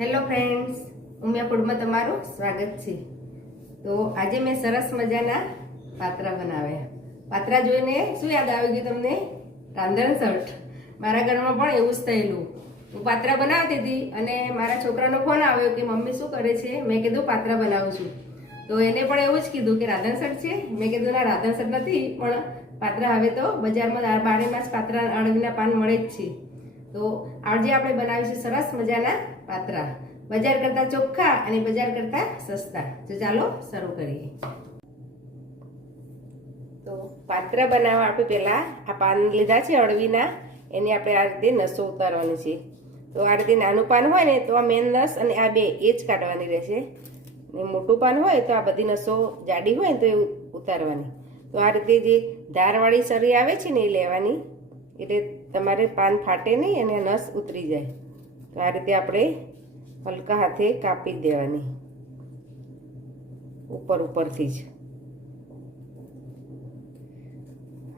Hello friends, Umiya ફૂડમાં તમારું સ્વાગત છે. તો આજે મેં સરસ મજાના પાત્રા બનાવ્યા. પાત્રા જોઈને શું યાદ આવી ગયું તમને? રાંધણ શર્ટ. મારા ઘરમાં પણ એવું જ થયેલું. હું પાત્રા બનાવતી હતી અને મારા છોકરાનો ફોન આવ્યો કે મમ્મી શું કરે છે? મેં કીધું, પાત્રા બનાવું છું. તો એને પણ એવું જ કીધું કે રાંધણ શર્ટ છે. મેં કીધું, ના, રાંધણ શર્ટ નથી, પણ પાત્રા હવે તો બજારમાં બારે માસ પાત્રા અળવીના પાન મળે જ છે. તો આજે આપણે બનાવીશું સરસ મજાના પાત્રા. બજાર કરતાં ચોખ્ખા અને બજાર કરતાં સસ્તા. તો ચાલો શરૂ કરીએ. તો પાત્રા બનાવવા આપણે પહેલાં આ પાન લીધા છે અળવીના. એની આપણે આ રીતે નસો ઉતારવાની છે. તો આ રીતે નાનું પાન હોય ને તો આ મેન નસ અને આ બે એ જ કાઢવાની રહેશે. ને મોટું પાન હોય તો આ બધી નસો જાડી હોય ને તો એ ઉતારવાની. તો આ રીતે જે ધારવાળી સરી આવે છે ને એ લેવાની. એટલે તમારે પાન ફાટે નહીં અને નસ ઉતરી જાય. તો આ રીતે આપણે હલકા હાથે કાપી દેવાની. ઉપર, ઉપરથી જ.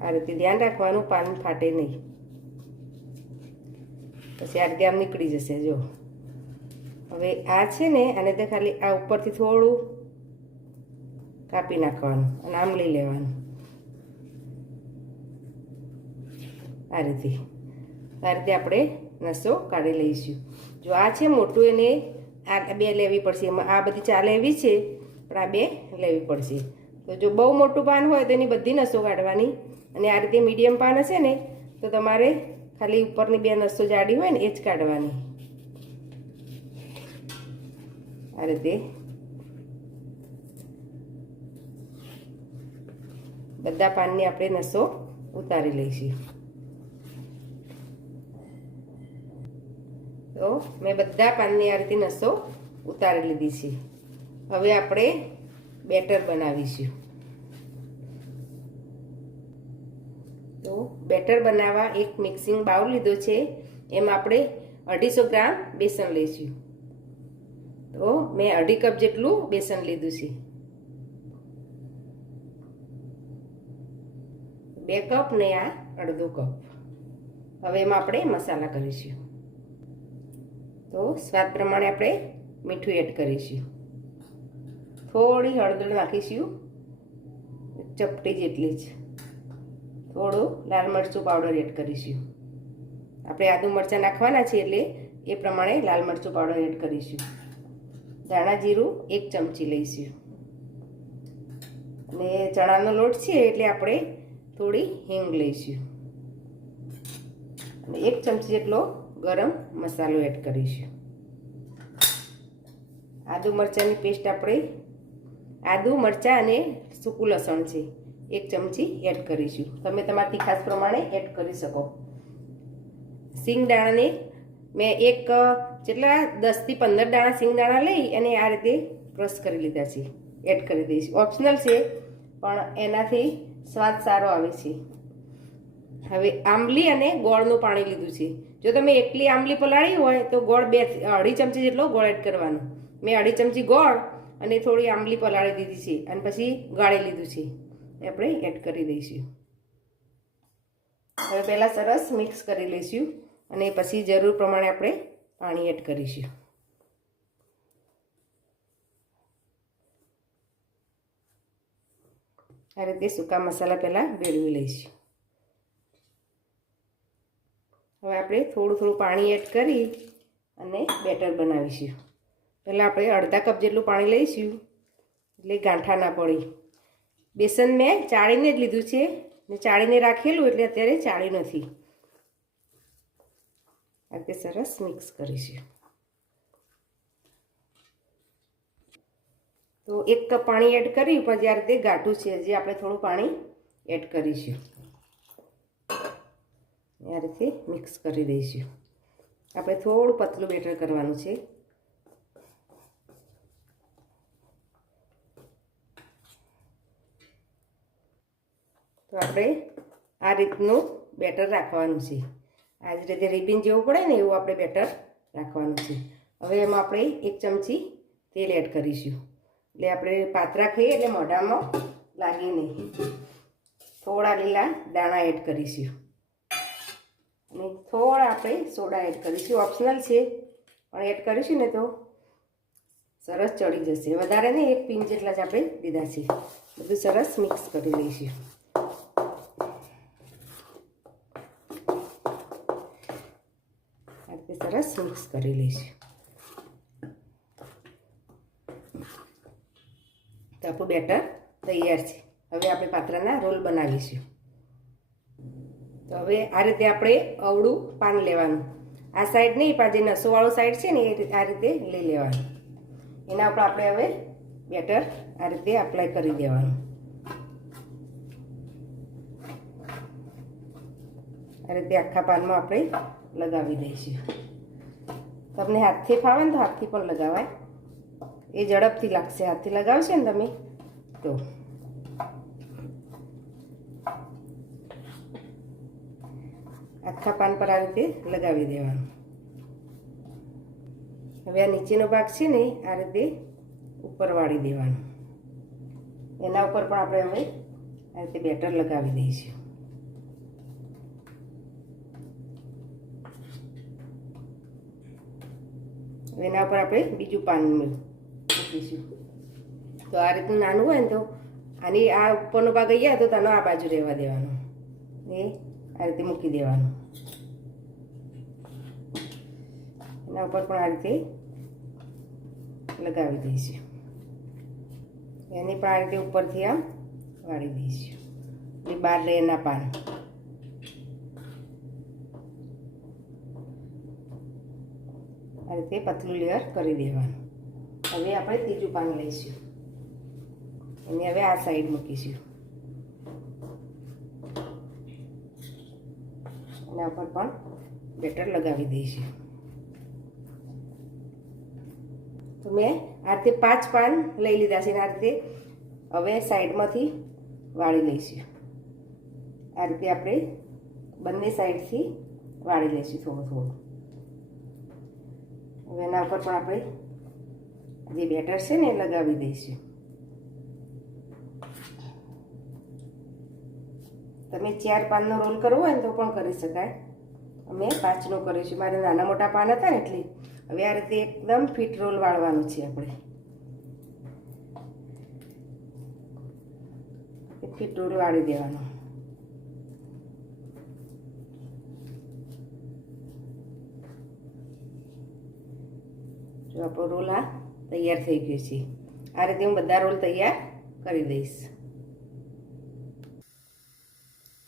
આ રીતે ધ્યાન રાખવાનું, પાન ફાટે નહીં. પછી આ રીતે આમ નીકળી જશે, જો. હવે આ છે ને, આને તો ખાલી આ ઉપરથી થોડું કાપી નાખવાનું અને આમ લઈ લેવાનું. આ રીતે. આ રીતે આપણે નસો કાઢી લઈશું. જો આ છે મોટું એને આ બે લેવી પડશે. એમાં આ બધી ચા એવી છે, પણ આ બે લેવી પડશે. તો જો બહુ મોટું પાન હોય તો એની બધી નસો કાઢવાની. અને આ રીતે મીડિયમ પાન હશે ને, તો તમારે ખાલી ઉપરની બે નસો જાડી હોય ને, એ જ કાઢવાની. આ રીતે. બધા પાનની આપણે નસો ઉતારી લઈશું. તો મેં બધા પાનની આ રીતે નસો ઉતારી લીધી છે. હવે આપણે બેટર બનાવીશું. તો બેટર બનાવવા એક મિક્સિંગ બાઉલ લીધો છે. એમાં આપણે અઢીસો ગ્રામ બેસન લઈશું. તો મેં અઢી કપ જેટલું બેસન લીધું છે. બે કપ ને આ અડધો કપ. હવે એમાં આપણે મસાલા કરીશું. તો સ્વાદ પ્રમાણે આપણે મીઠું એડ કરીશું. થોડી હળદર નાખીશું. ચપટી જેટલી જ. થોડું લાલ મરચું પાવડર એડ કરીશું. આપણે આદુ મરચાં નાખવાના છે એટલે એ પ્રમાણે લાલ મરચું પાવડર એડ કરીશું. ધાણા જીરું એક ચમચી લઈશું. અને ચણાનો લોટ છે એટલે આપણે થોડી હિંગ લઈશું. અને એક ચમચી જેટલો ગરમ મસાલો એડ કરીશું. આદુ મરચાંની પેસ્ટ આપણે આદુ, મરચાં અને સૂકું લસણ છે, એક ચમચી એડ કરીશું. તમે તમારા તીખાસ પ્રમાણે એડ કરી શકો. સિંગદાણાને મેં એક, જેટલા દસથી પંદર દાણા સિંગદાણા લઈ અને આ રીતે ક્રશ કરી લીધા છે. એડ કરી દઈશ. ઓપ્શનલ છે, પણ એનાથી સ્વાદ સારો આવે છે. હવે આંબલી અને ગોળનું પાણી લીધું છે. જો તમે એકલી આંબલી પલાળી હોય તો ગોળ બે અઢી ચમચી જેટલો ગોળ એડ કરવાનો. મેં અઢી ચમચી ગોળ અને થોડી આંબલી પલાળી દીધી છે અને પછી ગાળી લીધું છે. એ આપણે એડ કરી દઈશું. હવે પહેલાં સરસ મિક્સ કરી લઈશું અને પછી જરૂર પ્રમાણે આપણે પાણી એડ કરીશું. આ રીતે સૂકા મસાલા પહેલાં ભેળવી લઈશું. હવે આપણે થોડું થોડું પાણી એડ કરી અને બેટર બનાવીશું. પહેલાં આપણે અડધા કપ જેટલું પાણી લઈશું, એટલે ગાંઠા ના પડી. બેસન મેં ચાળીને જ લીધું છે, ને ચાળીને રાખેલું એટલે અત્યારે ચાળી નથી. આ રીતે સરસ મિક્સ કરીશું. તો એક કપ પાણી એડ કર્યું પણ જ્યારે તે ગાંઠું છે, જે આપણે થોડું પાણી એડ કરીશું. આ રીતે મિક્સ કરી દઈશું. આપણે થોડું પતલું બેટર કરવાનું છે. તો આપણે આ રીતનું બેટર રાખવાનું છે. આ જ રીતે રિબિન જેવું પડે ને એવું આપણે બેટર રાખવાનું છે. હવે એમાં આપણે એક ચમચી તેલ એડ કરીશું. એટલે આપણે પાત્રા ખાઈએ એટલે મોઢામાં લાગી નહીં. થોડા લીલા દાણા એડ કરીશું. અને થોડા આપણે સોડા એડ કરીશું. ઓપ્શનલ છે, પણ એડ કરીશું ને તો સરસ ચડી જશે. વધારે નહીં, એક પિંચ જેટલા જ આપણે દીધા છે. બધું સરસ મિક્સ કરી લઈશું. સરસ મિક્સ કરી લઈશું. તો આપણું બેટર તૈયાર છે. હવે આપણે પાત્રના રોલ બનાવીશું. તો હવે આ રીતે આપણે અવળું પાન લેવાનું. આ સાઈડ નહીં, પણ જે નસોવાળું સાઈડ છે ને, એ આ રીતે લઈ લેવાનું. એના ઉપર આપણે હવે બેટર આ રીતે અપ્લાય કરી દેવાનું. આ રીતે આખા પાનમાં આપણે લગાવી દઈશું. તમને હાથથી ફાવે ને તો હાથથી પણ લગાવાય. એ ઝડપથી લાગશે. હાથથી લગાવશે ને તમે, તો આખા પાન પર આ રીતે લગાવી દેવાનું. હવે આ નીચેનો ભાગ છે ને, આ રીતે ઉપર વાળી દેવાનું. એના ઉપર પણ આપણે હવે આ રીતે બેટર લગાવી દઈશું. એના ઉપર આપણે બીજું પાન મૂકીશું તો આ રીતનું નાનું હોય ને તો આની આ ઉપરનો ભાગ અહીંયા તો તને આ બાજુ રહેવા દેવાનો. એ આ રીતે મૂકી દેવાનું. એના ઉપર પણ આ રીતે લગાવી દઈશું. એની પણ આ રીતે ઉપરથી આમ વાળી દઈશું. એ બાર લેયરના પાન. આ રીતે પતલું લેયર કરી દેવાનું. હવે આપણે ત્રીજું પાન લઈશું. એને હવે આ સાઈડ મૂકીશું. એના ઉપર પણ બેટર લગાવી દઈશું. તો મેં આ રીતે પાંચ પાન લઈ લીધા છે અને આ રીતે હવે સાઈડમાંથી વાળી લઈશું. આ રીતે આપણે બંને સાઈડથી વાળી લઈશું થોડું થોડું. હવે એના ઉપર પણ આપણે જે બેટર છે ને એ લગાવી દઈશું. તમે ચાર પાનનો રોલ કરવો હોય ને તો પણ કરી શકાય. અમે પાંચનો કરીશું મારે નાના મોટા પાન હતા ને એટલે. હવે આ રીતે એકદમ ફિટ રોલ વાળવાનું છે આપણે. ફિટ રોલ વાળી દેવાનો. જો આપણો રોલ આ તૈયાર થઈ ગયો છે. આ રીતે હું બધા રોલ તૈયાર કરી દઈશ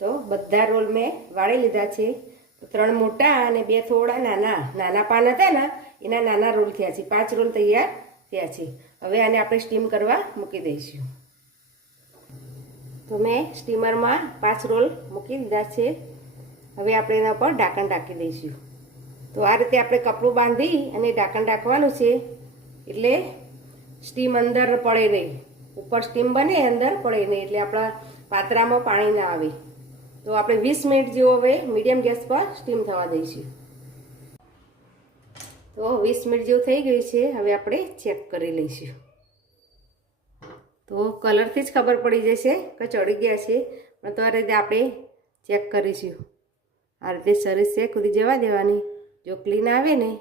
તો બધા રોલ મેં વાળી લીધા છે. ત્રણ મોટા અને બે થોડા નાના. નાના પાન હતા ને, એના નાના રોલ થયા છે. પાંચ રોલ તૈયાર થયા છે. હવે આને આપણે સ્ટીમ કરવા મૂકી દઈશું. તો મેં સ્ટીમરમાં પાંચ રોલ મૂકી દીધા છે. હવે આપણે એના પર ઢાંકણ ઢાંકી દઈશું. તો આ રીતે આપણે કપડું બાંધી અને ઢાંકણ ઢાંકવાનું છે. એટલે સ્ટીમ અંદર પડે નહીં. ઉપર સ્ટીમ બને, અંદર પડે નહીં. એટલે આપણા પાત્રામાં પાણી ના આવે. તો આપણે વીસ મિનિટ જેવો હવે મીડિયમ ગેસ પર સ્ટીમ થવા દઈશું. તો વીસ મિનિટ જેવું થઈ ગયું છે, હવે આપણે ચેક કરી લઈશું. તો કલરથી જ ખબર પડી જશે કે ચડી ગયા છે. પણ તો આ રીતે આપણે ચેક કરીશું. આ રીતે સરસ છે કૂદી જવા દેવાની. જો ક્લીન આવે ને,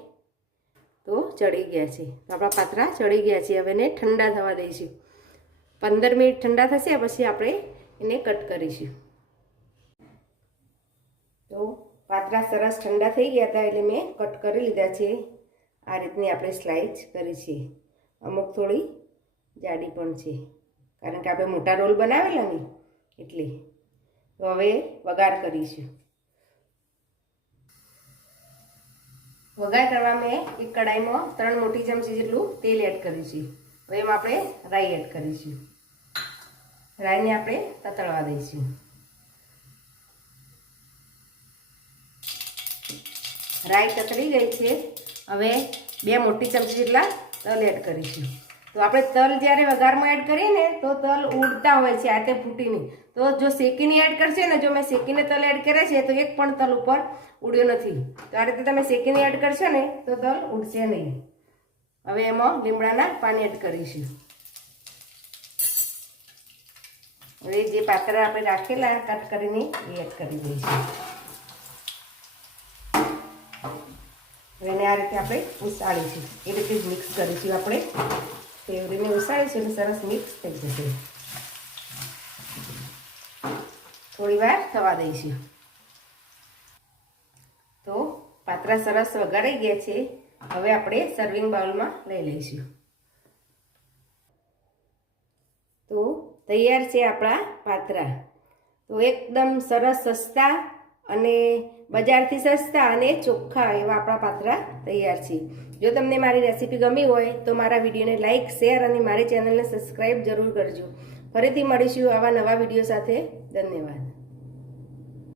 તો ચડી ગયા છે. તો આપણા પાત્રા ચડી ગયા છે. હવે એને ઠંડા થવા દઈશું. પંદર મિનિટ ઠંડા થશે, પછી આપણે એને કટ કરીશું. તો પાતરા સરસ ઠંડા થઈ ગયા હતા એટલે મેં કટ કરી લીધા છે. આ રીતની આપણે સ્લાઇસ કરી છે. અમુક થોડી જાડી પણ છે. કારણ કે આપણે મોટા રોલ બનાવેલા ને એટલે. તો હવે વઘાર કરીશું. વઘાર કરવા મેં એક કડાઈમાં ત્રણ મોટી ચમચી જેટલું તેલ એડ કર્યું છે. હવે એમાં આપણે રાઈ એડ કરીશું. રાઈને આપણે તતળવા દઈશું. રાઈ કતરી ગઈ છે. હવે બે મોટી ચમચી જેટલા તલ એડ કરીશું. તો આપણે તલ જ્યારે વઘારમાં એડ કરીએ ને, તો તલ ઉડતા હોય છે, આ તે ફૂટીને તો જો શેકીને એડ કરશે ને, જો મેં શેકીને તલ એડ કર્યા છે, તો એક પણ તલ ઉપર ઉડ્યો નથી. તો આ રીતે તમે શેકીને એડ કરશો ને, તો તલ ઉડશે નહીં. હવે એમાં લીમડાના પાન એડ કરીશું. હવે જે પાત્ર આપણે રાખેલા, કટ કરીને એ એડ કરી દઈશું. હવે એને આ રીતે આપણે ઉસાળીશું. એ રીતે મિક્સ કરીશું આપણે. તેવરીને ઉસાળીશું એટલે સરસ મિક્સ થઈ જશે. થોડી વાર થવા દઈશું. તો પાત્રા સરસ વગાડાઈ ગયા છે. હવે આપણે સર્વિંગ બાઉલમાં લઈ લઈશું. તો તૈયાર છે આપણા પાત્રા. તો એકદમ સરસ સસ્તા અને બજારથી સસ્તા અને ચોખ્ખા એવા આપણા પાત્રા તૈયાર છે. જો તમને મારી રેસીપી ગમી હોય તો મારા વિડીયોને લાઇક શેર અને મારી ચેનલને સબસ્ક્રાઈબ જરૂર કરજો. ફરીથી મળીશું આવા નવા વીડિયો સાથે. ધન્યવાદ.